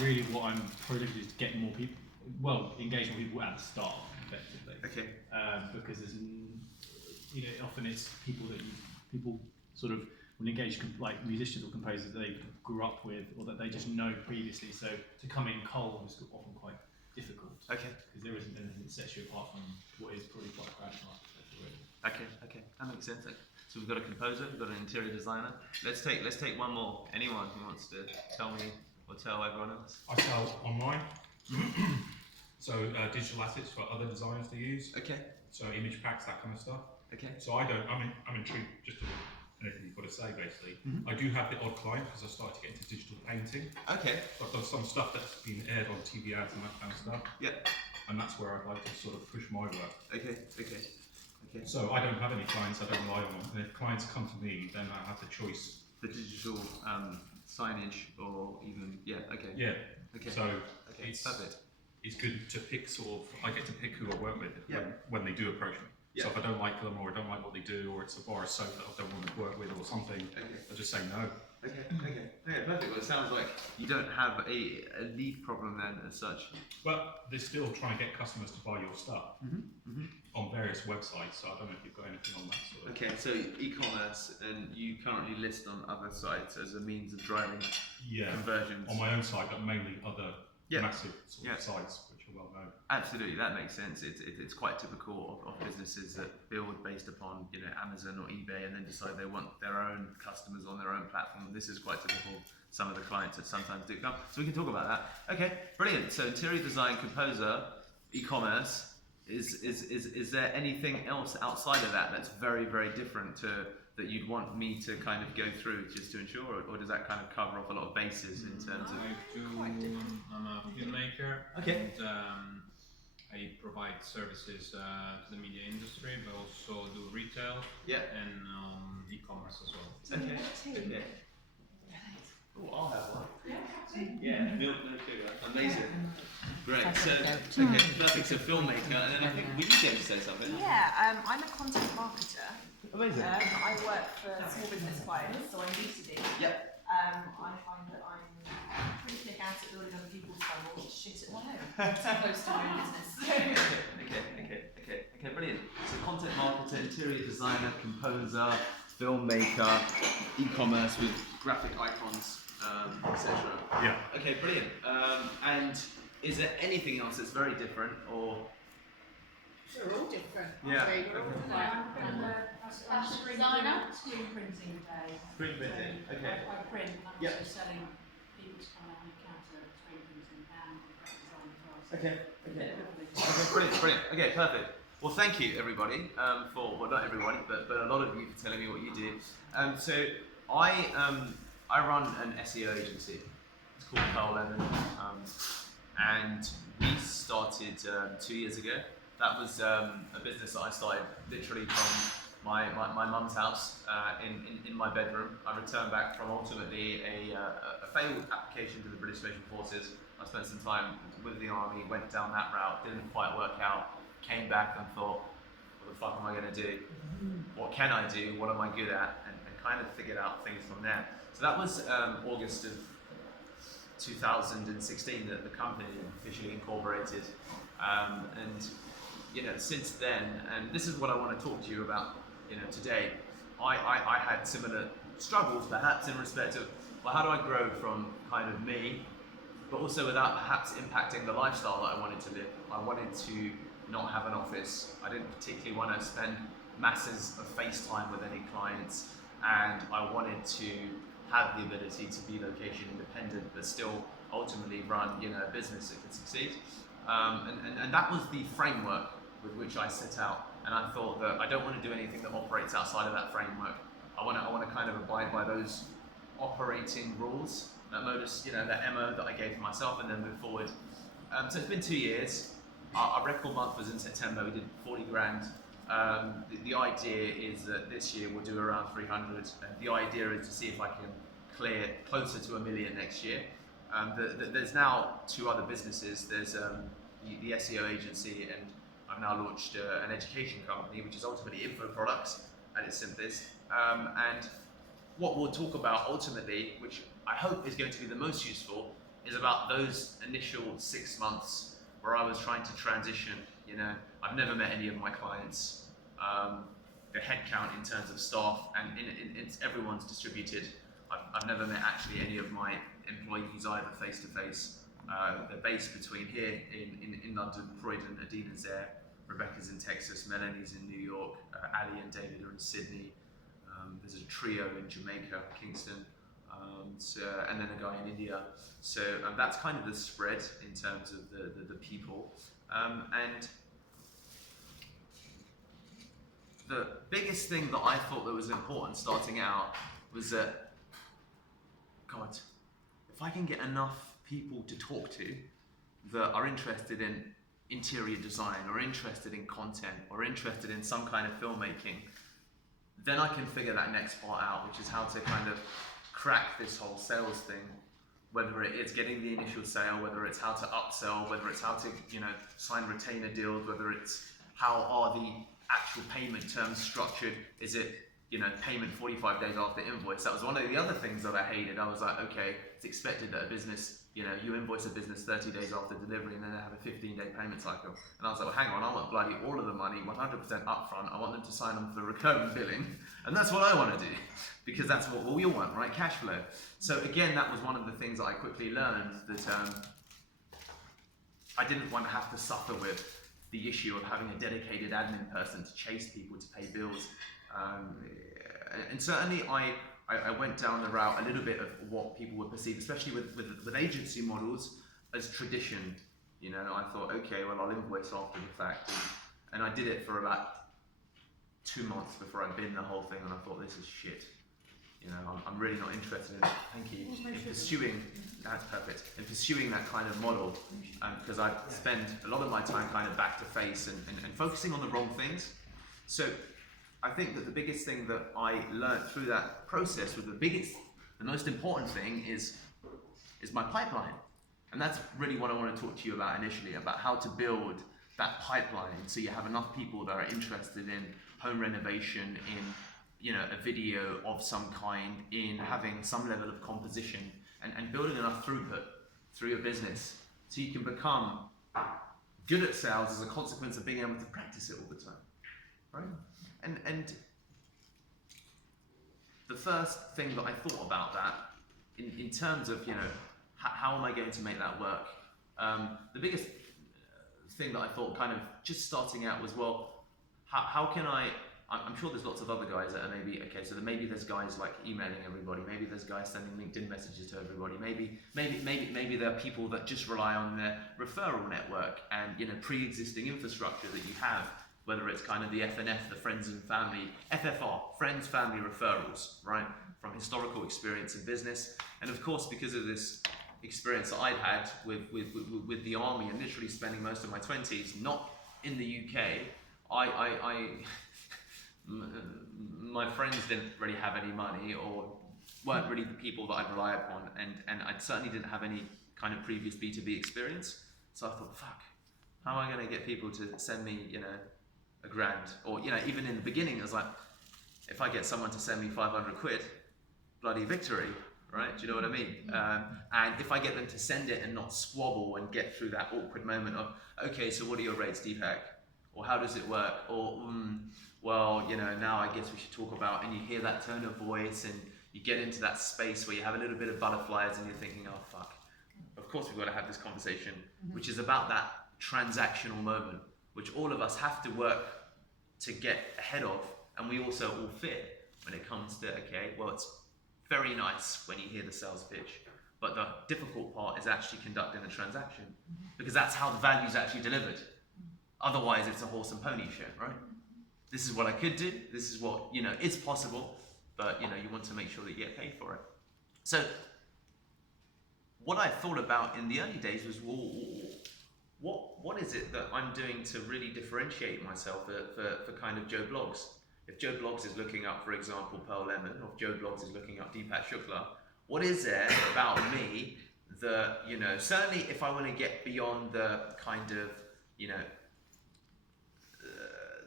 really what I'm projecting is to get more people, engage more people at the start, effectively. Okay. Because there's, often it's people that people sort of will engage, like musicians or composers that they grew up with or that they just know previously. So to come in cold is often quite difficult. Okay. Because there isn't anything that sets you apart from what is probably quite a graduate market. Okay, that makes sense. So we've got a composer, we've got an interior designer. Let's take one more. Anyone who wants to tell me or tell everyone else? I sell online, so digital assets for other designers to use. Okay. So image packs, that kind of stuff. Okay. So I'm intrigued just to anything you've got to say basically. I do have the odd client because I started to get into digital painting. Okay. So I've done some stuff that's been aired on TV ads and that kind of stuff. Yeah. And that's where I'd like to sort of push my work. Okay. So I don't have any clients, I don't rely on them. And if clients come to me, then I have the choice. The digital signage or even, okay. Yeah. Okay. So okay. Perfect. It's good to pick I get to pick who I work with when they do approach me. Yeah. So if I don't like them or I don't like what they do or it's a bar of soap that I don't want to work with or something, I just say no. Okay, perfect. Well, it sounds like you don't have a lead problem then as such. But they're still trying to get customers to buy your stuff on various websites, so I don't know if you've got anything on that sort of. Okay, so e-commerce, and you currently list on other sites as a means of driving conversions. On my own site, but mainly other massive sort of sites which are well known. Absolutely, that makes sense. It's quite typical of businesses that build based upon Amazon or eBay and then decide they want their own customers on their own platform. This is quite typical. Some of the clients that sometimes do come. So we can talk about that. Okay, brilliant. So interior design, composer, e-commerce. Is there anything else outside of that that's very, very different that you'd want me to kind of go through just to ensure, or does that kind of cover off a lot of bases in terms of? I'm a filmmaker. Okay. And I provide services to the media industry, but also do retail and e-commerce as well. Okay. Oh, I'll have one. Yeah, milk, no sugar. Amazing. Great. So, perfect. So, filmmaker, and then I think were you going to say something? Yeah, I'm a content marketer. Amazing. I work for small business clients, so I'm B2B. Yep. I find that I'm pretty kick out at building other people's funnels, shit at my own, as opposed to my own business. Okay, brilliant. So, content marketer, interior designer, composer, filmmaker, e-commerce with graphic icons, etc. Yeah. Okay, brilliant. And is there anything else that's very different, or? We're all different. Yeah. Screen designer, screen printing day. Screen printing. Okay. I print. I'm Yep. also selling people to come out and encounter screen printing and graphic design as well. Okay, brilliant. Okay, perfect. Well, thank you everybody for not everybody, but a lot of you for telling me what you do. So I run an SEO agency. It's called Pearl Lemon, and we started 2 years ago. That was a business that I started literally from my mum's house in my bedroom. I returned back from ultimately a failed application to the British Special Forces. I spent some time with the army, went down that route, didn't quite work out. Came back and thought, what the fuck am I going to do? What can I do? What am I good at? And kind of figured out things from there. So that was August of 2016 that the company officially incorporated. And since then, and this is what I want to talk to you about, today. I had similar struggles, perhaps in respect of, well, how do I grow from kind of me, but also without perhaps impacting the lifestyle that I wanted to live. I wanted to not have an office. I didn't particularly want to spend masses of face time with any clients, and I wanted to have the ability to be location independent, but still ultimately run, a business that could succeed. And that was the framework with which I set out. And I thought that I don't want to do anything that operates outside of that framework. I want to kind of abide by those operating rules, that modus, that MO that I gave for myself, and then move forward. So it's been 2 years. Our record month was in September. We did 40 grand. The idea is that this year we'll do around 300. And the idea is to see if I can clear closer to $1 million next year. There's now 2 other businesses. There's the SEO agency, and I've now launched an education company, which is ultimately info products at its simplest. And what we'll talk about ultimately, which I hope is going to be the most useful, is about those initial 6 months where I was trying to transition. You know, I've never met any of my clients. The headcount in terms of staff and everyone's distributed. I've never met actually any of my employees either face to face. They're based between here in London, Croydon, Adina's there, Rebecca's in Texas, Melanie's in New York, Ali and David are in Sydney. There's a trio in Jamaica, Kingston, and then a guy in India. So that's kind of the spread in terms of the people. And the biggest thing that I thought that was important starting out was that, God, if I can get enough people to talk to that are interested in interior design or interested in content or interested in some kind of filmmaking, then I can figure that next part out, which is how to kind of crack this whole sales thing, whether it is getting the initial sale, whether it's how to upsell, whether it's how to, you know, sign retainer deals, whether it's how are the actual payment terms structured. Is it, you know, payment 45 days after invoice? That was one of the other things that I hated. I was like, okay, it's expected that a business, you know, you invoice a business 30 days after delivery and then they have a 15-day payment cycle. And I was like, well, hang on, I want bloody all of the money, 100% upfront. I want them to sign on for the recurring billing. And that's what I want to do, because that's what we all want, right? Cash flow. So again, that was one of the things that I quickly learned, that I didn't want to have to suffer with the issue of having a dedicated admin person to chase people to pay bills. And certainly I went down the route a little bit of what people would perceive, especially with agency models, as tradition. You know, I thought, okay, well, I'll invoice after the fact. And I did it for about 2 months before I binned the whole thing, and I thought, this is shit. You know, I'm really not interested in, thank you, in pursuing, that's perfect, in pursuing that kind of model, because I spend a lot of my time kind of back to face and focusing on the wrong things. So I think that the biggest thing that I learned through that process, the most important thing is my pipeline. And that's really what I want to talk to you about initially, about how to build that pipeline so you have enough people that are interested in home renovation, in, you know, a video of some kind, in having some level of composition, and building enough throughput through your business so you can become good at sales as a consequence of being able to practice it all the time, right? And the first thing that I thought about that, in terms of, you know, how am I going to make that work? The biggest thing that I thought, kind of just starting out, was, well, how can I'm sure there's lots of other guys that are maybe, okay, so maybe there's guys like emailing everybody, maybe there's guys sending LinkedIn messages to everybody, maybe there are people that just rely on their referral network and, you know, pre-existing infrastructure that you have, whether it's kind of the FNF, the friends and family, FFR, friends, family, referrals, right, from historical experience in business. And of course, because of this experience that I'd had with the army and literally spending most of my 20s not in the UK, my friends didn't really have any money, or weren't really the people that I'd rely upon, and I certainly didn't have any kind of previous B2B experience. So I thought, fuck, how am I going to get people to send me, you know, a grand? Or, you know, even in the beginning, I was like, if I get someone to send me 500 quid, bloody victory, right? Do you know what I mean? And if I get them to send it and not squabble and get through that awkward moment of, okay, so what are your rates, Deepak? Or how does it work? Or, well, you know, now I guess we should talk about, and you hear that tone of voice and you get into that space where you have a little bit of butterflies and you're thinking, oh, fuck. Of course we've got to have this conversation, which is about that transactional moment, which all of us have to work to get ahead of, and we also all fear when it comes to, okay, well, it's very nice when you hear the sales pitch, but the difficult part is actually conducting the transaction, because that's how the value is actually delivered. Otherwise, it's a horse and pony shit, right? This is what I could do, this is what, you know, is possible, but, you know, you want to make sure that you get paid for it. So what I thought about in the early days was, well, what is it that I'm doing to really differentiate myself for kind of Joe Blogs? If Joe Blogs is looking up, for example, Pearl Lemon, or if Joe Blogs is looking up Deepak Shukla, what is there about me that, you know, certainly if I want to get beyond the kind of, you know,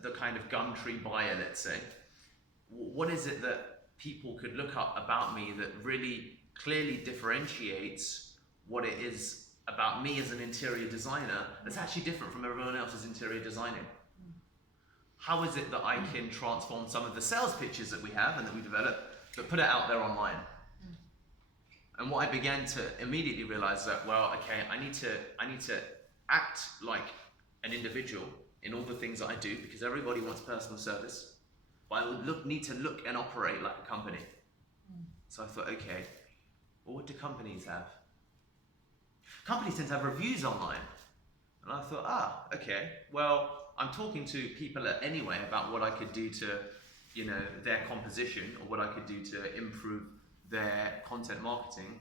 the kind of Gumtree buyer, let's say, what is it that people could look up about me that really clearly differentiates what it is about me as an interior designer that's actually different from everyone else's interior designing? How is it that I can transform some of the sales pitches that we have and that we develop, but put it out there online? And what I began to immediately realize that, well, okay, I need to act like an individual in all the things that I do, because everybody wants personal service. But I would need to look and operate like a company. So I thought, okay, well, what do companies have? Companies tend to have reviews online. And I thought, okay, well, I'm talking to people anyway about what I could do to, their composition, or what I could do to improve their content marketing.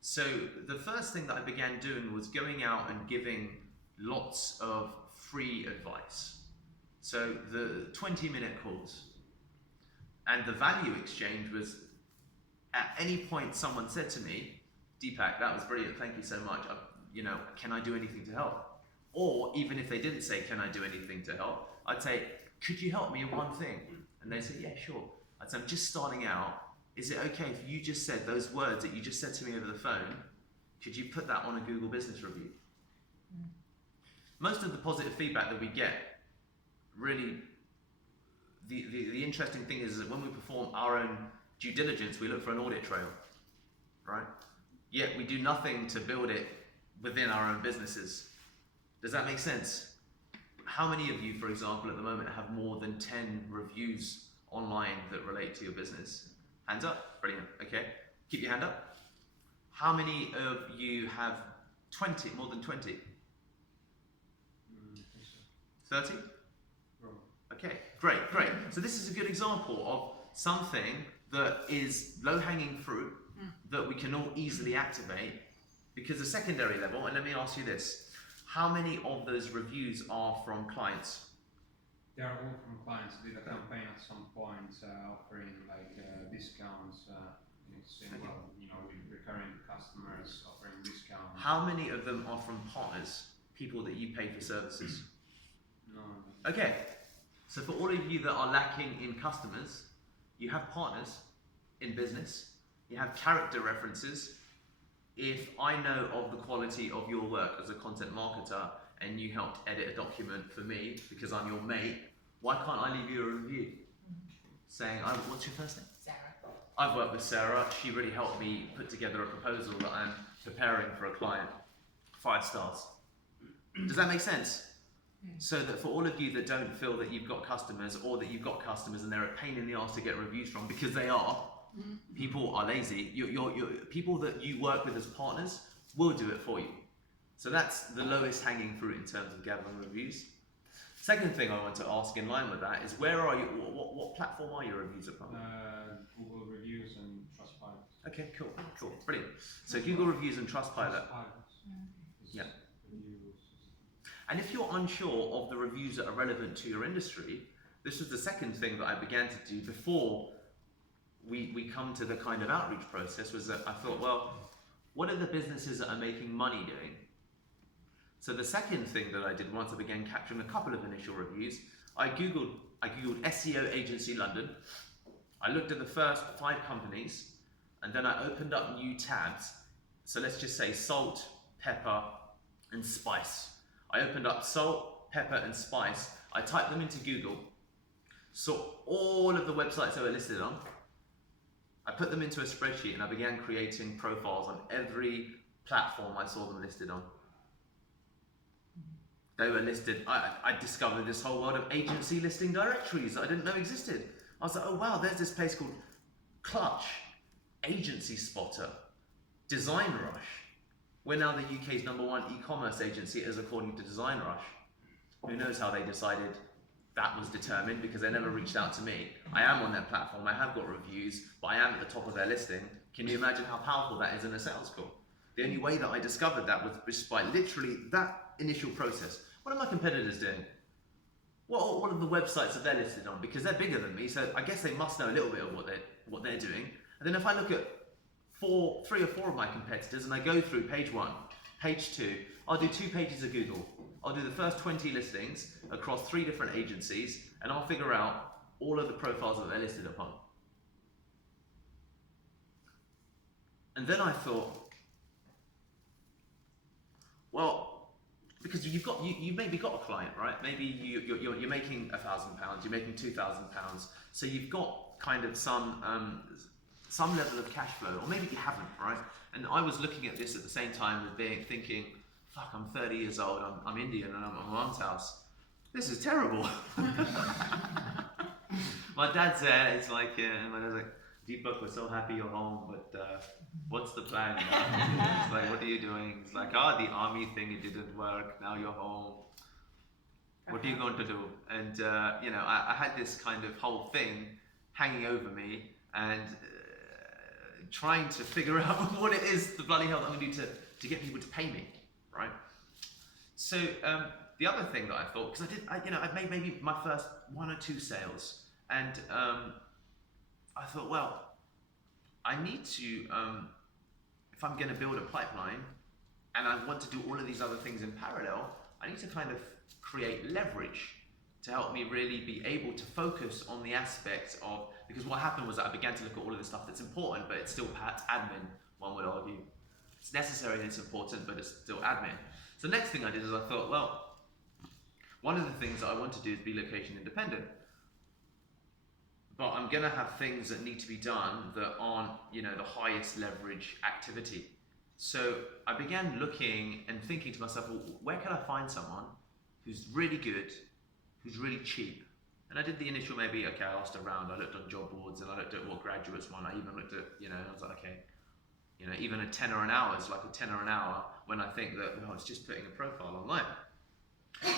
So the first thing that I began doing was going out and giving lots of free advice. So the 20-minute calls. And the value exchange was, at any point someone said to me, Deepak, that was brilliant, thank you so much. Can I do anything to help? Or even if they didn't say, can I do anything to help? I'd say, could you help me in one thing? And they'd say, yeah, sure. I'd say, I'm just starting out. Is it okay if you just said those words that you just said to me over the phone? Could you put that on a Google business review? Most of the positive feedback that we get, really, the interesting thing is that when we perform our own due diligence, we look for an audit trail, right? Yet we do nothing to build it within our own businesses. Does that make sense? How many of you, for example, at the moment have more than 10 reviews online that relate to your business? Hands up, brilliant, okay. Keep your hand up. How many of you have 20, more than 20? 30? Okay, great. So this is a good example of something that is low-hanging fruit that we can all easily activate, because the secondary level, and let me ask you this, how many of those reviews are from clients? They are all from clients. We did a campaign at some point offering discounts, with recurring customers offering discounts. How many of them are from partners, people that you pay for services? No. Okay, so for all of you that are lacking in customers, you have partners in business, you have character references. If I know of the quality of your work as a content marketer and you helped edit a document for me because I'm your mate, why can't I leave you a review saying, what's your first name? Sarah. I've worked with Sarah, she really helped me put together a proposal that I'm preparing for a client. 5 stars. Does that make sense? So that for all of you that don't feel that you've got customers, or that you've got customers and they're a pain in the ass to get reviews from, because they are, people are lazy, people that you work with as partners will do it for you. So that's the lowest hanging fruit in terms of gathering reviews. Second thing I want to ask in line with that is, where are you, what platform are your reviews upon? Google Reviews and Trustpilot. Okay, cool, brilliant. So Google Reviews and Trustpilot. Yeah. And if you're unsure of the reviews that are relevant to your industry, this was the second thing that I began to do before we come to the kind of outreach process, was that I thought, well, what are the businesses that are making money doing? So the second thing that I did once I began capturing a couple of initial reviews, I googled SEO Agency London. I looked at the first 5 companies, and then I opened up new tabs. So let's just say salt, pepper, and spice. I opened up salt, pepper, and spice. I typed them into Google, saw all of the websites they were listed on. I put them into a spreadsheet and I began creating profiles on every platform I saw them listed on. They were listed, I discovered this whole world of agency listing directories that I didn't know existed. I was like, oh wow, there's this place called Clutch, Agency Spotter, Design Rush. We're now the UK's #1 e-commerce agency, as according to Design Rush. Who knows how they decided that was determined, because they never reached out to me. I am on their platform, I have got reviews, but I am at the top of their listing. Can you imagine how powerful that is in a sales call? The only way that I discovered that was just by literally that initial process. What are my competitors doing? What are the websites that they're listed on? Because they're bigger than me, so I guess they must know a little bit of what they're doing. And then if I look at 3 or 4 of my competitors and I go through page 1, page 2, I'll do 2 pages of Google. I'll do the first 20 listings across 3 different agencies, and I'll figure out all of the profiles that they're listed upon. And then I thought, well, because you maybe got a client, right? Maybe you're making £1,000, you're making £2,000, so you've got kind of some level of cash flow, or maybe you haven't, right? And I was looking at this at the same time as thinking, fuck, I'm 30 years old, I'm Indian, and I'm at my mum's house. This is terrible. My dad's there, it's like, and my dad's like, Deepak, we're so happy you're home, but what's the plan now? It's like, what are you doing? It's like, the army thing, it didn't work, now you're home. What are you going to do? And, I had this kind of whole thing hanging over me, and trying to figure out what it is, the bloody hell that I'm going to do to get people to pay me, right? So the other thing that I thought, because I'd made maybe my first 1 or 2 sales, and I thought, well, I need to, if I'm going to build a pipeline, and I want to do all of these other things in parallel, I need to kind of create leverage to help me really be able to focus on the aspects of, because what happened was that I began to look at all of the stuff that's important, but it's still perhaps admin, one would argue. It's necessary and it's important, but it's still admin. So the next thing I did is I thought, well, one of the things that I want to do is be location independent. But I'm gonna have things that need to be done that aren't, the highest leverage activity. So I began looking and thinking to myself, well, where can I find someone who's really good, who's really cheap? And I did the initial I asked around, I looked on job boards, and I looked at what graduates want. I even looked at, I was like, okay, even a tenner an hour is like a tenner an hour, when I think that, it's just putting a profile online.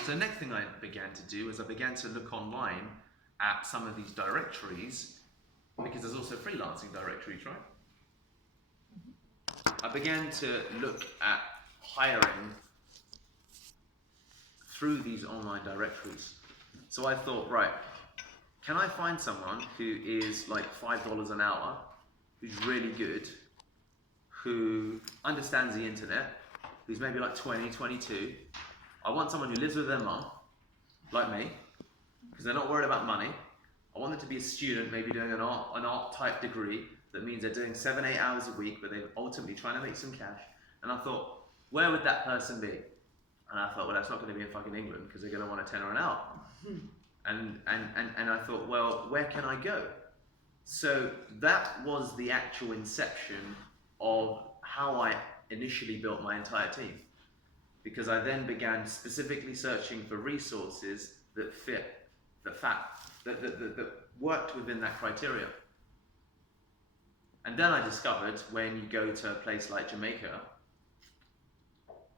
So the next thing I began to do is I began to look online at some of these directories, because there's also freelancing directories, right? I began to look at hiring through these online directories. So I thought, right, can I find someone who is like $5 an hour, who's really good, who understands the internet, who's maybe like 20, 22. I want someone who lives with their mum, like me, because they're not worried about money. I want them to be a student, maybe doing an art type degree. That means they're doing 7-8 hours a week, but they're ultimately trying to make some cash. And I thought, where would that person be? And I thought, well, that's not going to be in fucking England, because they're going to want a tenner an hour. And I thought, well, where can I go? So that was the actual inception of how I initially built my entire team. Because I then began specifically searching for resources that fit that worked within that criteria. And then I discovered, when you go to a place like Jamaica,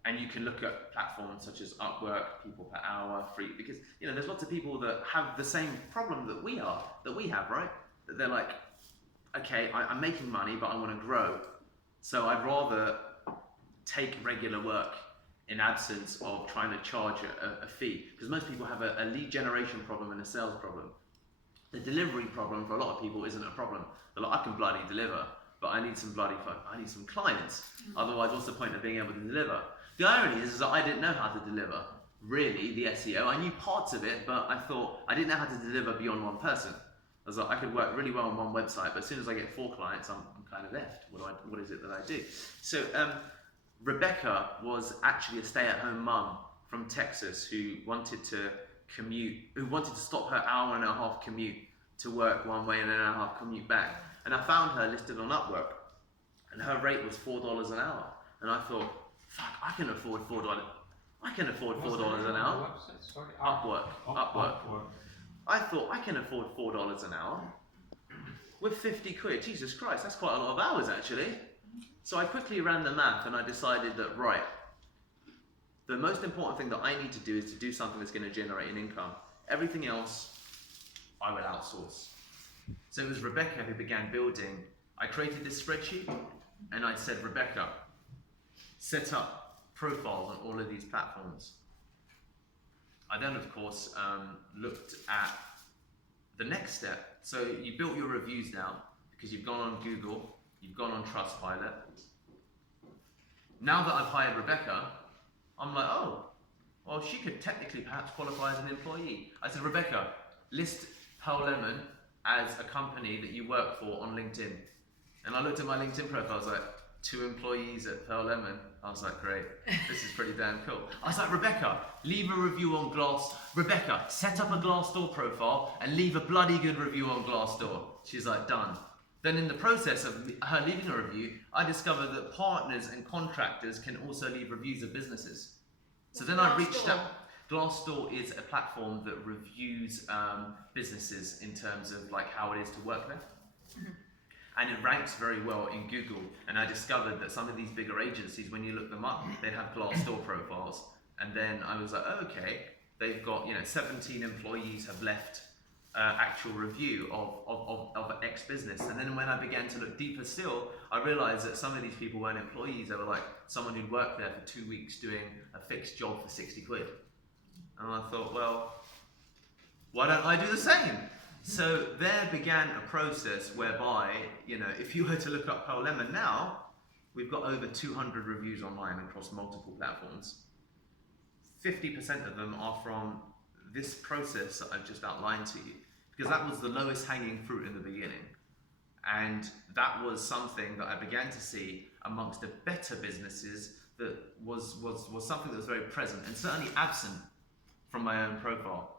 and you can look at platforms such as Upwork, people per hour, free, because there's lots of people that have the same problem that we have, right? That they're like, okay, I'm making money, but I want to grow, so I'd rather take regular work in absence of trying to charge a fee, because most people have a lead generation problem and a sales problem. The delivery problem for a lot of people isn't a problem. They're like, I can bloody deliver, but I need some clients. Otherwise, what's the point of being able to deliver? The irony is that I didn't know how to deliver, really, the SEO. I knew parts of it, but I thought I didn't know how to deliver beyond one person. I was like, I could work really well on one website, but as soon as I get 4 clients, I'm kind of left. What is it that I do? So Rebecca was actually a stay-at-home mum from Texas who wanted to stop her 1.5-hour commute to work one way and an hour and a half commute back. And I found her listed on Upwork, and her rate was $4 an hour. And I thought, fuck, I can afford $4. I can afford $4 an hour. Upwork. I thought, I can afford $4 an hour with 50 quid. Jesus Christ, that's quite a lot of hours actually. So I quickly ran the math, and I decided that, right, the most important thing that I need to do is to do something that's going to generate an income. Everything else, I would outsource. So it was Rebecca who began building. I created this spreadsheet, and I said, Rebecca, set up profiles on all of these platforms. I then, of course, looked at the next step. So you built your reviews down, because you've gone on Google, you've gone on Trustpilot. Now that I've hired Rebecca, I'm like, oh, well, she could technically perhaps qualify as an employee. I said, Rebecca, list Pearl Lemon as a company that you work for on LinkedIn. And I looked at my LinkedIn profile, I was like, 2 employees at Pearl Lemon. I was like, great, this is pretty damn cool. I was like, Rebecca, leave a review on Rebecca, set up a Glassdoor profile and leave a bloody good review on Glassdoor. She's like, done. Then in the process of her leaving a review, I discovered that partners and contractors can also leave reviews of businesses. So then I reached out. Glassdoor is a platform that reviews businesses in terms of like how it is to work there. And it ranks very well in Google. And I discovered that some of these bigger agencies, when you look them up, they have Glassdoor profiles. And then I was like, oh, okay, they've got 17 employees have left actual review of X business. And then when I began to look deeper still, I realized that some of these people weren't employees. They were like someone who'd worked there for 2 weeks doing a fixed job for 60 quid. And I thought, well, why don't I do the same? So there began a process whereby, if you were to look up Pearl Lemon now, we've got over 200 reviews online across multiple platforms. 50% of them are from this process that I've just outlined to you, because that was the lowest hanging fruit in the beginning. And that was something that I began to see amongst the better businesses that was something that was very present and certainly absent from my own profile.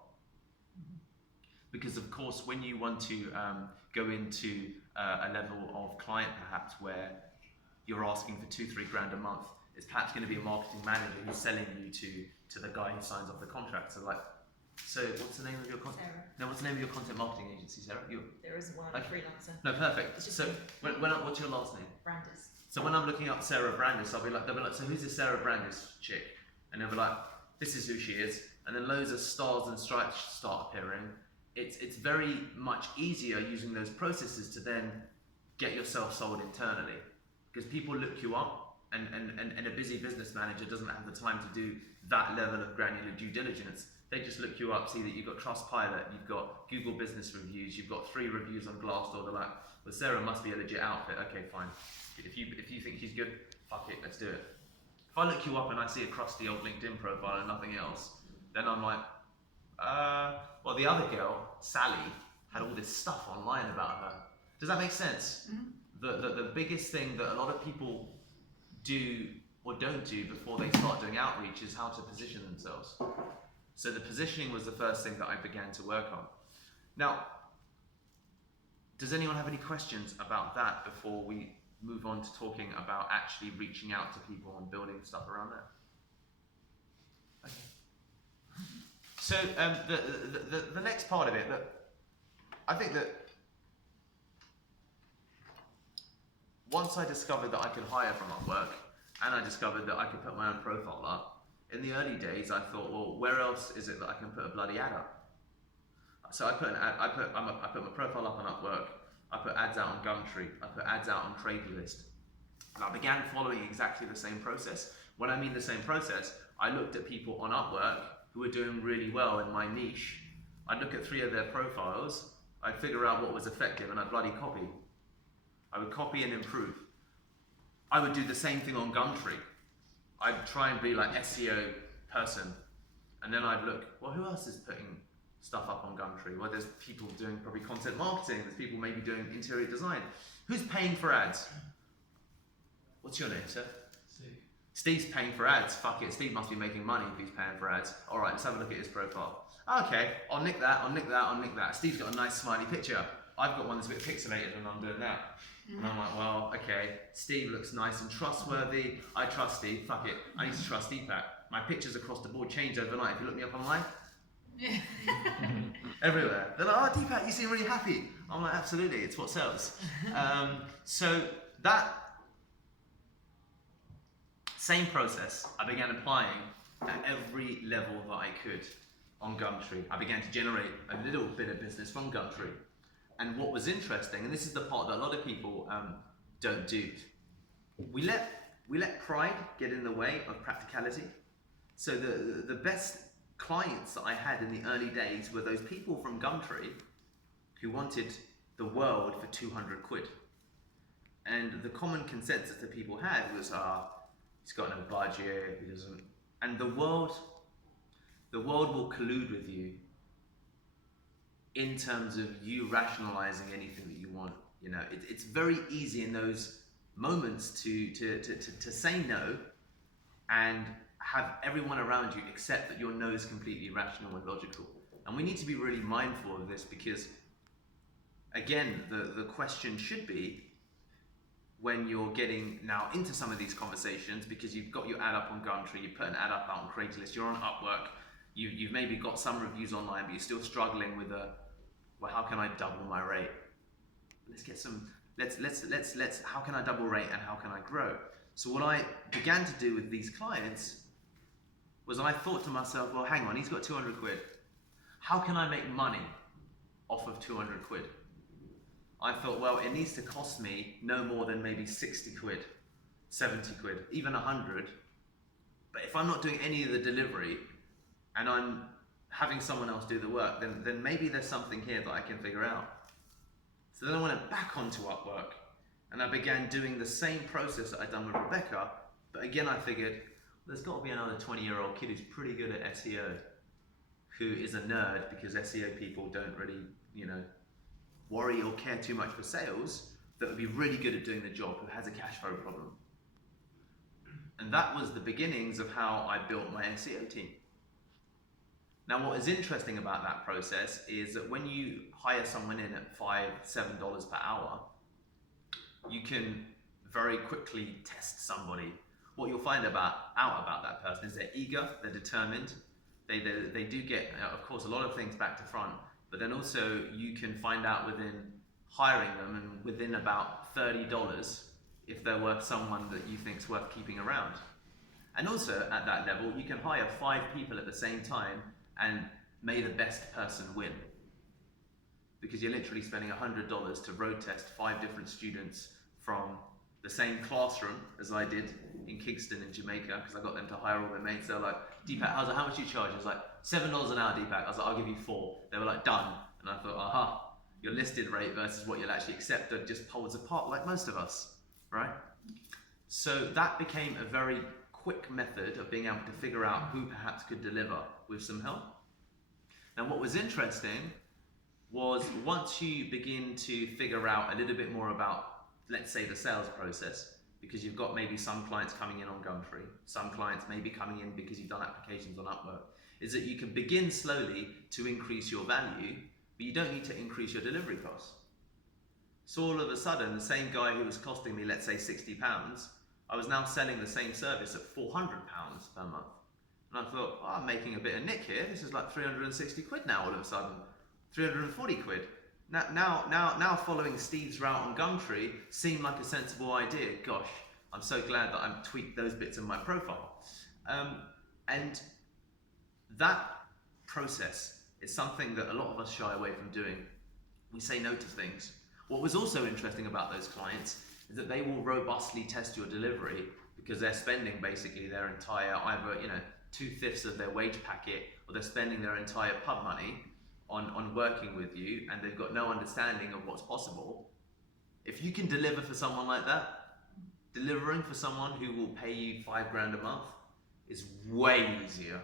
Because of course, when you want to go into a level of client perhaps where you're asking for 2-3 grand a month, it's perhaps going to be a marketing manager who's selling you to the guy who signs off the contract. So what's the name of your content? Sarah. No, what's the name of your content marketing agency, Sarah? There isn't one. I'm a freelancer. No, perfect. It's just So me. what's your last name? Branders. So when I'm looking up Sarah Brandis, they'll be like, so who's this Sarah Brandis chick? And they'll be like, this is who she is. And then loads of stars and stripes start appearing. It's very much easier using those processes to then get yourself sold internally, because people look you up, and a busy business manager doesn't have the time to do that level of granular due diligence. They just look you up, see that you've got Trustpilot, you've got Google Business Reviews, you've got 3 reviews on Glassdoor. They're like, well, Sarah must be a legit outfit. Okay, fine. If you think she's good, fuck it, let's do it. If I look you up and I see a crusty old LinkedIn profile and nothing else, then I'm like, well, the other girl, Sally, had all this stuff online about her. Does that make sense? Mm-hmm. The biggest thing that a lot of people do or don't do before they start doing outreach is how to position themselves. So the positioning was the first thing that I began to work on. Now, does anyone have any questions about that before we move on to talking about actually reaching out to people and building stuff around that? Okay. So the next part of it, I think that once I discovered that I could hire from Upwork, and I discovered that I could put my own profile up, in the early days I thought, well, where else is it that I can put a bloody ad up? So I put my profile up on Upwork, I put ads out on Gumtree, I put ads out on Craigslist. And I began following exactly the same process. When I mean the same process, I looked at people on Upwork who were doing really well in my niche. I'd look at 3 of their profiles, I'd figure out what was effective, and I'd bloody copy. I would copy and improve. I would do the same thing on Gumtree. I'd try and be like SEO person, and then I'd look, well, who else is putting stuff up on Gumtree? Well, there's people doing probably content marketing, there's people maybe doing interior design. Who's paying for ads? What's your name, sir? Steve's paying for ads. Fuck it, Steve must be making money if he's paying for ads. All right, let's have a look at his profile. Okay, I'll nick that, I'll nick that, I'll nick that. Steve's got a nice smiley picture. I've got one that's a bit pixelated and I'm doing that. And I'm like, well, okay, Steve looks nice and trustworthy. I trust Steve, fuck it. I need to trust Deepak. My pictures across the board change overnight. If you look me up online, everywhere. They're like, oh, Deepak, you seem really happy. I'm like, absolutely, it's what sells. So that same process I began applying at every level that I could on Gumtree. I began to generate a little bit of business from Gumtree. And what was interesting, and this is the part that a lot of people don't do, we let pride get in the way of practicality. So the best clients that I had in the early days were those people from Gumtree who wanted the world for 200 quid. And the common consensus that people had was, he's got no budget, he doesn't. And the world will collude with you in terms of you rationalizing anything that you want. It's very easy in those moments to say no and have everyone around you accept that your no is completely rational and logical. And we need to be really mindful of this, because again, the question should be, when you're getting now into some of these conversations, because you've got your ad up on Gumtree, you put an ad up out on Craigslist, you're on Upwork, you've maybe got some reviews online, but you're still struggling with well, how can I double my rate? Let's get some, let's, how can I double rate and how can I grow? So what I began to do with these clients was, I thought to myself, well, hang on, he's got 200 quid. How can I make money off of 200 quid? I thought, well, it needs to cost me no more than maybe 60 quid, 70 quid, even 100. But if I'm not doing any of the delivery and I'm having someone else do the work, then maybe there's something here that I can figure out. So then I went back onto Upwork and I began doing the same process that I'd done with Rebecca. But again, I figured, there's got to be another 20-year-old kid who's pretty good at SEO, who is a nerd, because SEO people don't really, worry or care too much for sales, that would be really good at doing the job, who has a cash flow problem. And that was the beginnings of how I built my SEO team. Now, what is interesting about that process is that when you hire someone in at $5, $7 per hour, you can very quickly test somebody. What you'll find out about that person is they're eager, they're determined, they do get, of course, a lot of things back to front, but then also you can find out within hiring them, and within about $30, if they're worth someone that you think's worth keeping around. And also at that level, you can hire 5 people at the same time and may the best person win. Because you're literally spending $100 to road test 5 different students from the same classroom as I did in Kingston in Jamaica, because I got them to hire all their mates. They were like, Deepak, how much do you charge? I was like, $7 an hour, Deepak. I was like, I'll give you 4. They were like, done. And I thought, aha, your listed rate versus what you'll actually accept are just poles apart, like most of us, right? So that became a very quick method of being able to figure out who perhaps could deliver with some help. And what was interesting was, once you begin to figure out a little bit more about, let's say, the sales process, because you've got maybe some clients coming in on Gumtree, some clients may be coming in because you've done applications on Upwork, is that you can begin slowly to increase your value, but you don't need to increase your delivery costs. So all of a sudden, the same guy who was costing me, let's say, £60, I was now selling the same service at £400 per month. And I thought, oh, I'm making a bit of nick here. This is like 360 quid now all of a sudden, 340 quid. Now following Steve's route on Gumtree seemed like a sensible idea. Gosh, I'm so glad that I've tweaked those bits in my profile. And that process is something that a lot of us shy away from doing. We say no to things. What was also interesting about those clients is that they will robustly test your delivery, because they're spending basically their entire, either 2/5 of their wage packet, or they're spending their entire pub money on working with you, and they've got no understanding of what's possible. If you can deliver for someone like that, delivering for someone who will pay you $5 a month is way easier.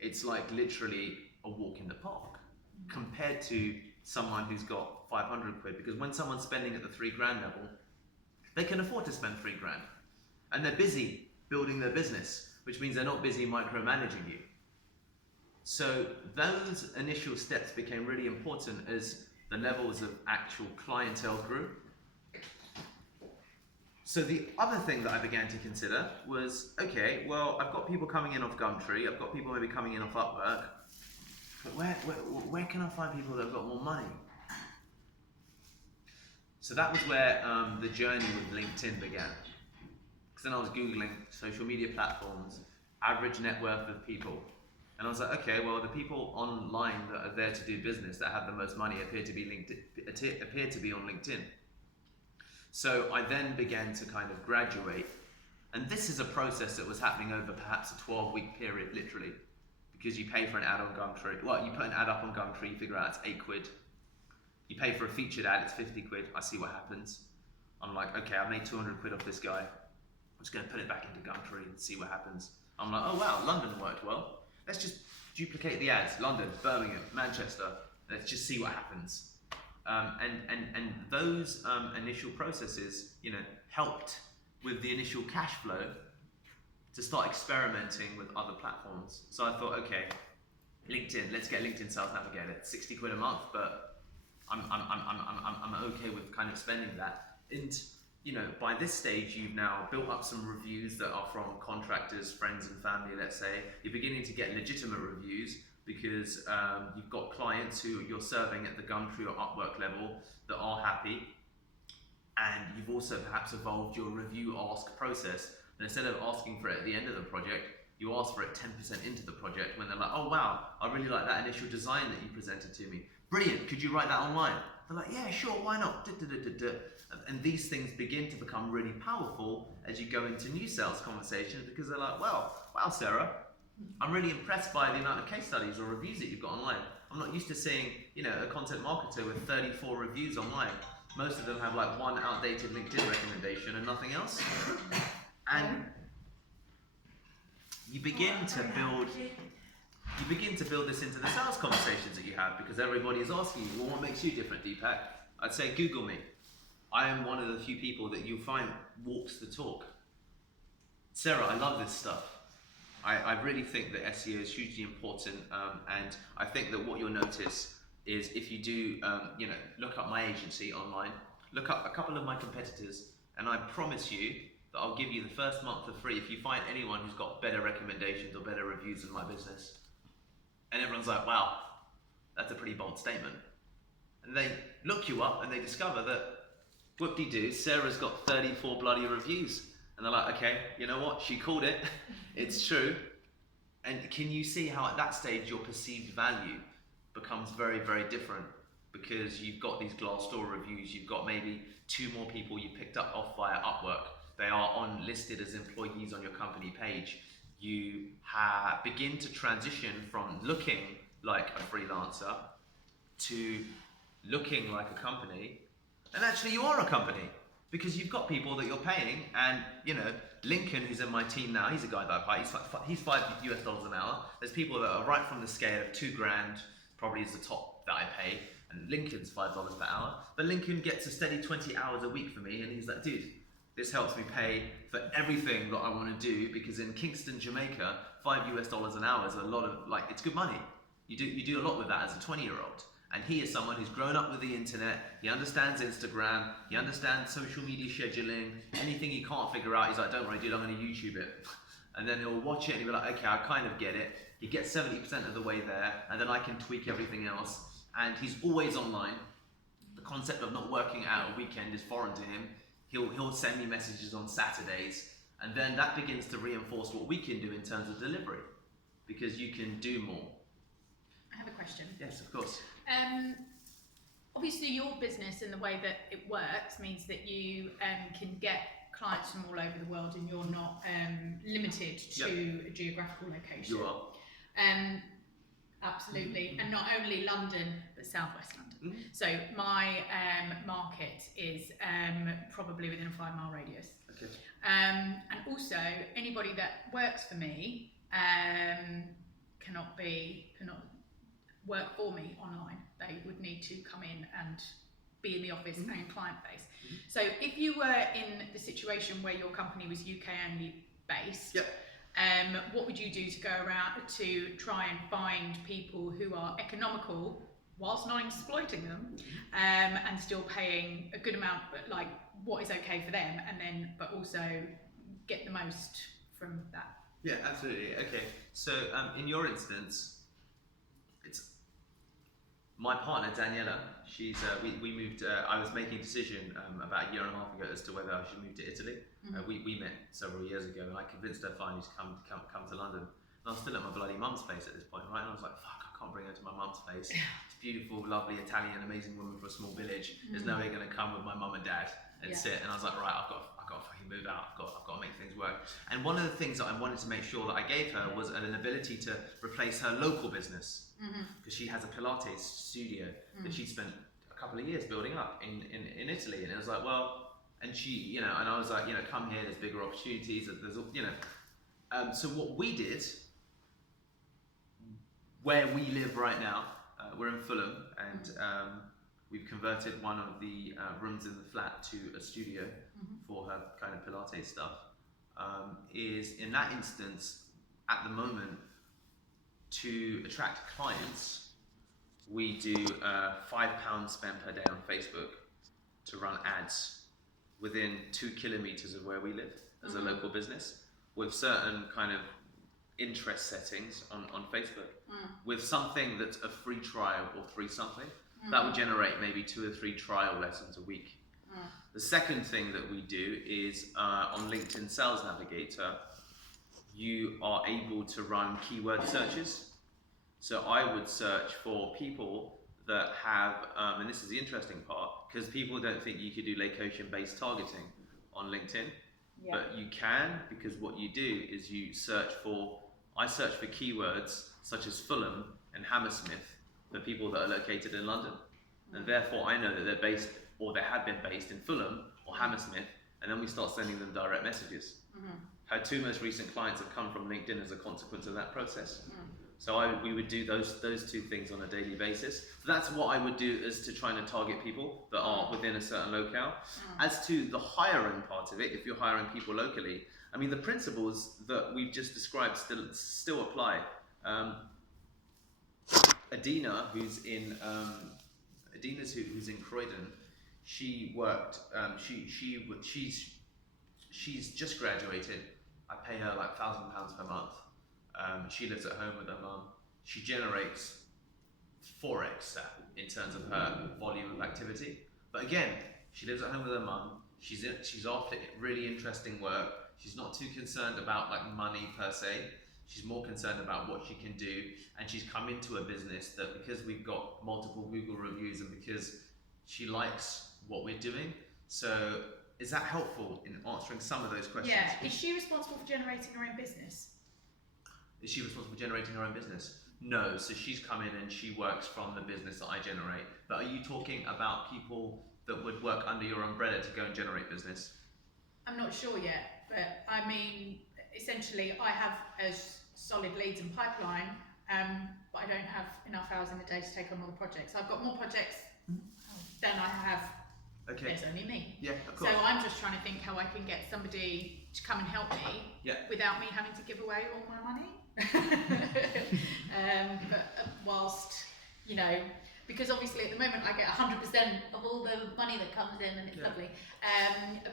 It's like literally a walk in the park compared to someone who's got 500 quid, because when someone's spending at the $3 level, they can afford to spend $3 and they're busy building their business, which means they're not busy micromanaging you. So those initial steps became really important as the levels of actual clientele grew. So the other thing that I began to consider was, okay, well, I've got people coming in off Gumtree, I've got people maybe coming in off Upwork, but where can I find people that have got more money? So that was where the journey with LinkedIn began. Because then I was Googling social media platforms, average net worth of people. And I was like, okay, well, the people online that are there to do business, that have the most money, appear to be on LinkedIn. So I then began to kind of graduate. And this is a process that was happening over perhaps a 12-week period, literally. Because you pay for an ad on Gumtree. Well, you put an ad up on Gumtree, you figure out it's 8 quid. You pay for a featured ad, it's 50 quid. I see what happens. I'm like, okay, I made 200 quid off this guy. I'm just going to put it back into Gumtree and see what happens. I'm like, oh wow, London worked well. Let's just duplicate the ads. London, Birmingham, Manchester. Let's just see what happens. And those initial processes, helped with the initial cash flow to start experimenting with other platforms. So I thought, okay, LinkedIn, let's get LinkedIn Sales Navigator. It's 60 quid a month, but I'm okay with kind of spending that. And you know, by this stage, you've now built up some reviews that are from contractors, friends and family, let's say. You're beginning to get legitimate reviews because you've got clients who you're serving at the Gumtree or Upwork level that are happy. And you've also perhaps evolved your review ask process. And instead of asking for it at the end of the project, you ask for it 10% into the project when they're like, oh wow, I really like that initial design that you presented to me. Brilliant, could you write that online? They're like, yeah, sure, why not? And these things begin to become really powerful as you go into new sales conversations because they're like, well, wow, Sarah, I'm really impressed by the amount of case studies or reviews that you've got online. I'm not used to seeing, you know, a content marketer with 34 reviews online. Most of them have like one outdated LinkedIn recommendation and nothing else. And you begin to build this into the sales conversations that you have because everybody is asking you, well, what makes you different, Deepak? I'd say Google me. I am one of the few people that you'll find walks the talk. Sarah, I love this stuff. I really think that SEO is hugely important, and I think that what you'll notice is if you do, you know, look up my agency online, look up a couple of my competitors, and I promise you that I'll give you the first month for free if you find anyone who's got better recommendations or better reviews than my business. And everyone's like, wow, that's a pretty bold statement. And they look you up and they discover that, whoop-de-doo, Sarah's got 34 bloody reviews. And they're like, okay, you know what, she called it, it's true. And can you see how at that stage your perceived value becomes very, very different because you've got these Glassdoor reviews, you've got maybe 2 more people you picked up off via Upwork. They are listed as employees on your company page. You begin to transition from looking like a freelancer to looking like a company. And actually you are a company because you've got people that you're paying. And you know, Lincoln, who's in my team now, he's a guy that I pay, he's $5 an hour. There's people that are right from the scale of $2 grand, probably is the top that I pay. And Lincoln's $5 per hour. But Lincoln gets a steady 20 hours a week for me. And he's like, dude, this helps me pay for everything that I want to do because in Kingston, Jamaica, $5 an hour is a lot of, like, it's good money. You do a lot with that as a 20-year-old. And he is someone who's grown up with the internet, he understands Instagram, he understands social media scheduling, anything he can't figure out, he's like, don't worry dude, I'm going to YouTube it. And then he'll watch it and he'll be like, okay, I kind of get it. He gets 70% of the way there, and then I can tweak everything else. And he's always online. The concept of not working out a weekend is foreign to him. He'll send me messages on Saturdays, and then that begins to reinforce what we can do in terms of delivery, because you can do more. I have a question. Yes, of course. Obviously your business and the way that it works means that you can get clients from all over the world and you're not limited to a geographical location. You are. Absolutely, and not only London, but Southwest London. So my market is probably within a 5-mile radius. Okay. And also, anybody that works for me cannot work for me online. They would need to come in and be in the office and client base. So if you were in the situation where your company was UK only based, what would you do to go around to try and find people who are economical whilst not exploiting them, and still paying a good amount, but like what is okay for them, and then but also get the most from that? Yeah, absolutely. Okay, so in your instance, it's my partner Daniela. She's we moved. I was making a decision about a year and a half ago as to whether I should move to Italy. We met several years ago, and I convinced her finally to come to London. And I was still at my bloody mum's place at this point, right? And I was like, fuck, I can't bring her to my mum's place. It's beautiful, lovely Italian, amazing woman from a small village. There's no way going to come with my mum and dad and sit. And I was like, right, I've got to fucking move out. I've got to make things work. And one of the things that I wanted to make sure that I gave her was an ability to replace her local business, because she has a Pilates studio that she'd spent a couple of years building up in Italy. And it was like, well, and she, you know, and I was like, you know, come here, there's bigger opportunities, there's, you know. So what we did, where we live right now, we're in Fulham, and we've converted one of the rooms in the flat to a studio for her kind of Pilates stuff. is in that instance, at the moment, to attract clients, we do £5 spent per day on Facebook to run ads within 2 kilometers of where we live as a local business, with certain kind of interest settings on Facebook, with something that's a free trial or free something. That would generate maybe 2 or 3 trial lessons a week. The second thing that we do is on LinkedIn Sales Navigator, you are able to run keyword searches. So I would search for people that have, and this is the interesting part, because people don't think you could do location-based targeting on LinkedIn, but you can, because what you do is you search for, I search for keywords such as Fulham and Hammersmith for people that are located in London. And therefore I know that they're based, or they have been based in Fulham or Hammersmith, and then we start sending them direct messages. Our 2 most recent clients have come from LinkedIn as a consequence of that process. So we would do those 2 things on a daily basis. So that's what I would do, is to try and target people that are within a certain locale. As to the hiring part of it, if you're hiring people locally, I mean, the principles that we've just described still apply. Adina, who's in Croydon, she worked. She's just graduated. I pay her like £1,000 per month. She lives at home with her mum. She generates 4x that in terms of her volume of activity. But again, she lives at home with her mum. She's after really interesting work. She's not too concerned about like money per se. She's more concerned about what she can do, and she's come into a business that, because we've got multiple Google reviews and because she likes what we're doing. So is that helpful in answering some of those questions? Yeah. Is she responsible for generating her own business? Is she responsible for generating her own business? No, so she's come in and she works from the business that I generate. But are you talking about people that would work under your umbrella to go and generate business? I'm not sure yet, but I mean, essentially I have as solid leads and pipeline, but I don't have enough hours in the day to take on all the projects. I've got more projects than I have. Okay. There's only me. Yeah, of course. So I'm just trying to think how I can get somebody to come and help me without me having to give away all my money. But whilst, you know, because obviously at the moment I get 100% of all the money that comes in, and it's lovely.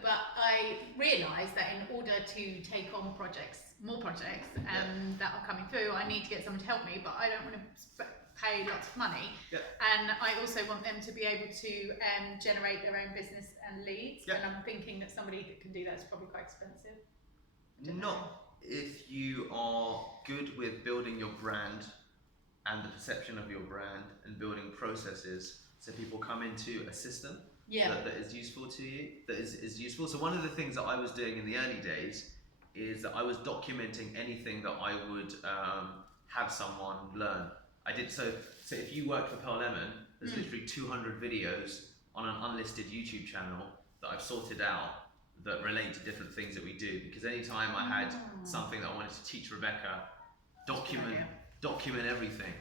But I realise that in order to take on more projects that are coming through, I need to get someone to help me, but I don't want to pay lots of money. And I also want them to be able to generate their own business and leads. And I'm thinking that somebody that can do that is probably quite expensive. Not if you are good with building your brand and the perception of your brand and building processes, so people come into a system that is useful to you, that is useful. So one of the things that I was doing in the early days is that I was documenting anything that I would have someone learn. I did so if you work for Pearl Lemon, there's literally 200 videos on an unlisted YouTube channel that I've sorted out that relate to different things that we do, because anytime I had something that I wanted to teach Rebecca, document everything.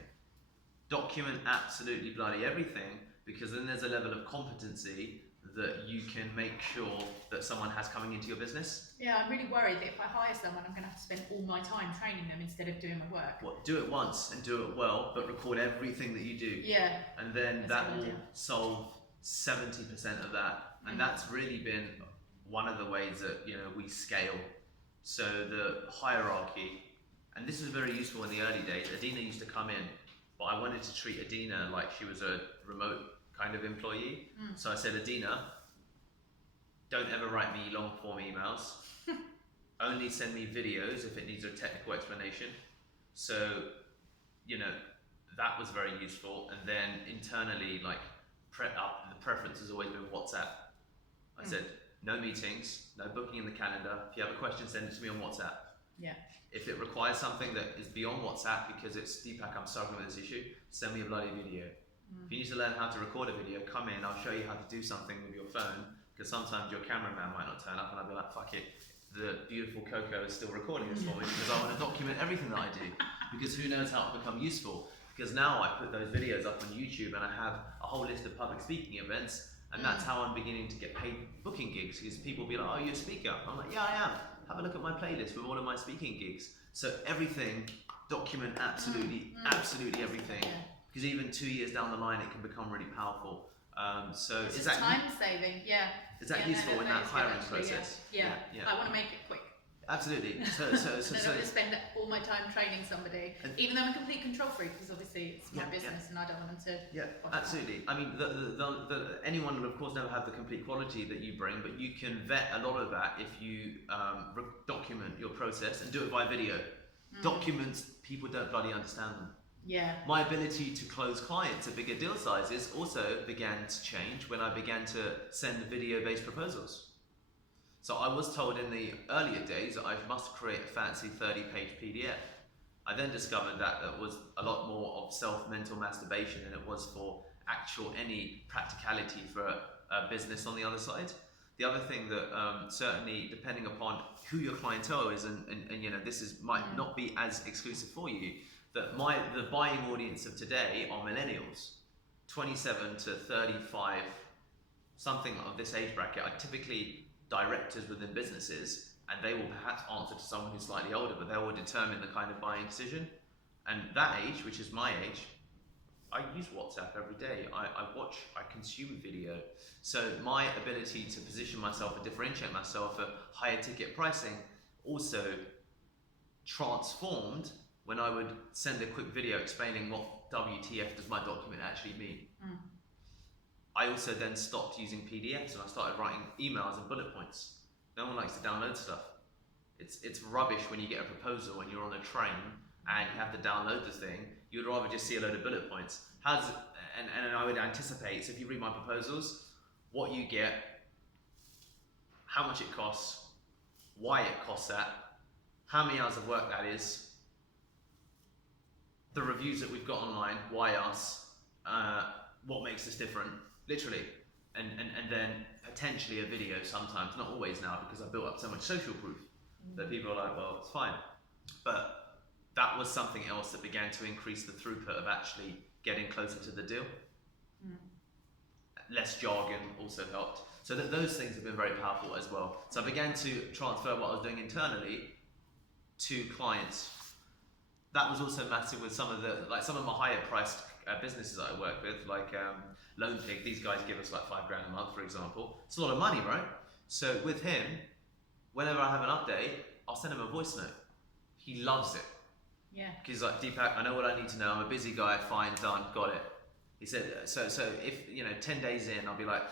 Document absolutely bloody everything, because then there's a level of competency that you can make sure that someone has coming into your business. Yeah, I'm really worried that if I hire someone, I'm going to have to spend all my time training them instead of doing my work. What, do it once and do it well, but record everything that you do. Yeah. And then that will solve 70% of that. And that's really been one of the ways that, you know, we scale. So the hierarchy, and this was very useful in the early days. Adina used to come in, but I wanted to treat Adina like she was a remote kind of employee. So I said, Adina, don't ever write me long form emails. Only send me videos if it needs a technical explanation. So, you know, that was very useful. And then internally, like, the preference has always been WhatsApp. I said, no meetings, no booking in the calendar. If you have a question, send it to me on WhatsApp. Yeah. If it requires something that is beyond WhatsApp, because it's Deepak, I'm struggling with this issue, send me a bloody video. If you need to learn how to record a video, come in, I'll show you how to do something with your phone, because sometimes your cameraman might not turn up, and I'll be like, fuck it, the beautiful Coco is still recording this for me, because I want to document everything that I do, because who knows how it'll become useful. Because now I put those videos up on YouTube, and I have a whole list of public speaking events, and that's how I'm beginning to get paid booking gigs, because people be like, oh, you're a speaker? I'm like, yeah, I am. have a look at my playlist with all of my speaking gigs. So everything, document absolutely everything. Yeah. Because even 2 years down the line, it can become really powerful. So It's is just that time saving, yeah. is that Yeah, useful in that is good hiring actually, process? Yeah. Yeah. I want to make it quick. Absolutely. I don't want to spend all my time training somebody, And- even though I'm a complete control freak, because obviously it's my Yeah, business and I don't want them to. Yeah, bother absolutely. I mean, anyone will of course never have the complete quality that you bring, but you can vet a lot of that if you document your process and do it by video. Documents, people don't bloody understand them. Yeah. My ability to close clients at bigger deal sizes also began to change when I began to send video-based proposals. So I was told in the earlier days that I must create a fancy 30-page PDF. I then discovered that it was a lot more of self-mental masturbation than it was for any practicality for a business on the other side. The other thing that certainly, depending upon who your clientele is, and you know, might not be as exclusive for you, that the buying audience of today are millennials, 27 to 35, something of this age bracket, are typically directors within businesses, and they will perhaps answer to someone who's slightly older, but they will determine the kind of buying decision. And that age, which is my age, I use WhatsApp every day. I consume video. So my ability to position myself and differentiate myself at higher ticket pricing also transformed when I would send a quick video explaining what WTF does my document actually mean. I also then stopped using PDFs and I started writing emails and bullet points. No one likes to download stuff. It's rubbish when you get a proposal and you're on a train and you have to download the thing. You'd rather just see a load of bullet points. And I would anticipate, so if you read my proposals, what you get, how much it costs, why it costs that, how many hours of work that is, the reviews that we've got online, why us, what makes us different, literally, and then potentially a video sometimes, not always now, because I've built up so much social proof that people are like, well, it's fine. But that was something else that began to increase the throughput of actually getting closer to the deal. Less jargon also helped. So that those things have been very powerful as well. So I began to transfer what I was doing internally to clients. That was also massive with some of my higher priced businesses that I work with, like LoanPig. These guys give us like $5 grand a month, for example. It's a lot of money, right? So with him, whenever I have an update, I'll send him a voice note. He loves it. Yeah. He's like, Deepak, I know what I need to know. I'm a busy guy. Fine, done, got it. He said, so if 10 days in, I'll be like,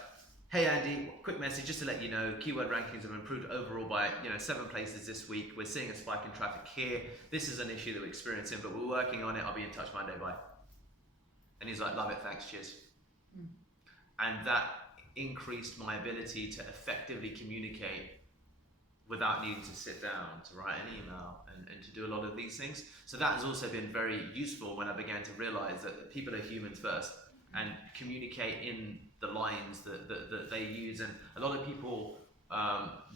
hey Andy, quick message just to let you know, keyword rankings have improved overall by 7 places this week. We're seeing a spike in traffic here. This is an issue that we're experiencing, but we're working on it. I'll be in touch Monday, bye. And he's like, love it, thanks, cheers. And that increased my ability to effectively communicate without needing to sit down, to write an email, and to do a lot of these things. So that has also been very useful when I began to realize that people are humans first and communicate in the lines that they use. And a lot of people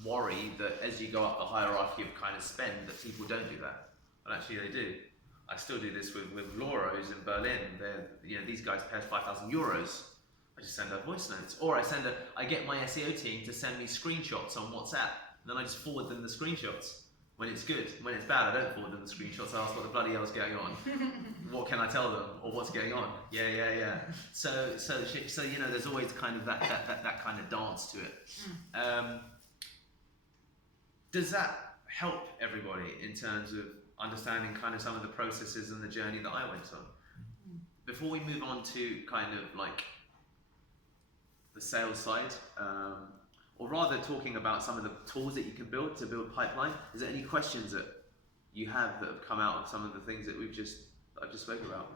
worry that as you go up the hierarchy of kind of spend, that people don't do that. But actually they do. I still do this with Lauros in Berlin. These guys pay us 5,000 euros. I just send out voice notes. Or I get my SEO team to send me screenshots on WhatsApp. And then I just forward them the screenshots. When it's good. When it's bad, I don't forward them the screenshots. I ask what the bloody hell's going on. What can I tell them? Or what's going on? Yeah. So there's always kind of that kind of dance to it. Does that help everybody in terms of understanding kind of some of the processes and the journey that I went on? Before we move on to kind of like the sales side, or rather talking about some of the tools that you can build to build pipeline, is there any questions that you have that have come out of some of the things that I just spoke about?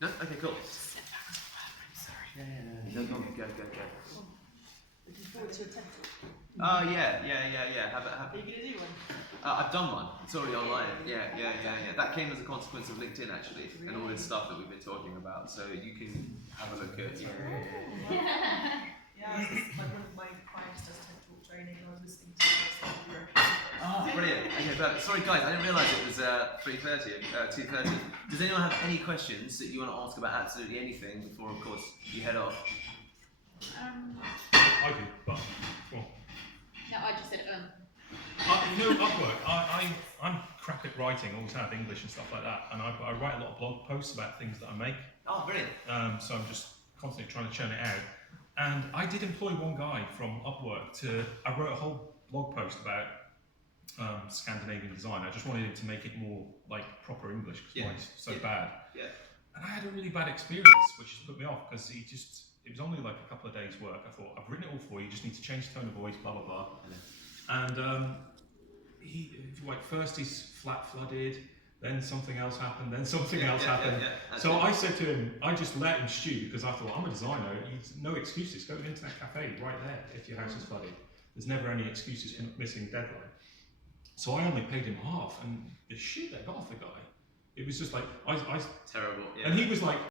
No? Okay, cool. Step back as well, I'm sorry. Yeah. No, go. Looking forward to a TED talk. Oh yeah. Are you going to do one? I've done one. It's already online. Yeah. That came as a consequence of LinkedIn actually, and all this stuff that we've been talking about. So you can have a look at. Yeah, one of my clients does TED talk training, and I was listening to it. Oh, brilliant. Okay, but sorry guys, I didn't realise it was 3:30, 2:30. Does anyone have any questions that you want to ask about absolutely anything before, of course, you head off? I do, but well, No, I just said Upwork. I'm crap at writing, always have English and stuff like that, and I write a lot of blog posts about things that I make. Oh, brilliant. So I'm just constantly trying to churn it out. And I did employ one guy from Upwork I wrote a whole blog post about Scandinavian design. I just wanted him to make it more like proper English because mine's so bad. Yeah. And I had a really bad experience, which just put me off because it was only like a couple of days' work. I thought, I've written it all for you, just need to change the tone of voice, blah, blah, blah. And first he's flat-flooded, then something else happened, then something else happened. So I said to him, I just let him stew because I thought, I'm a designer, no excuses, go to the internet cafe right there if your house is flooded. There's never any excuses for missing deadline. So I only paid him half, and the shit I got off the guy, it was just like, terrible. Yeah. And he was like,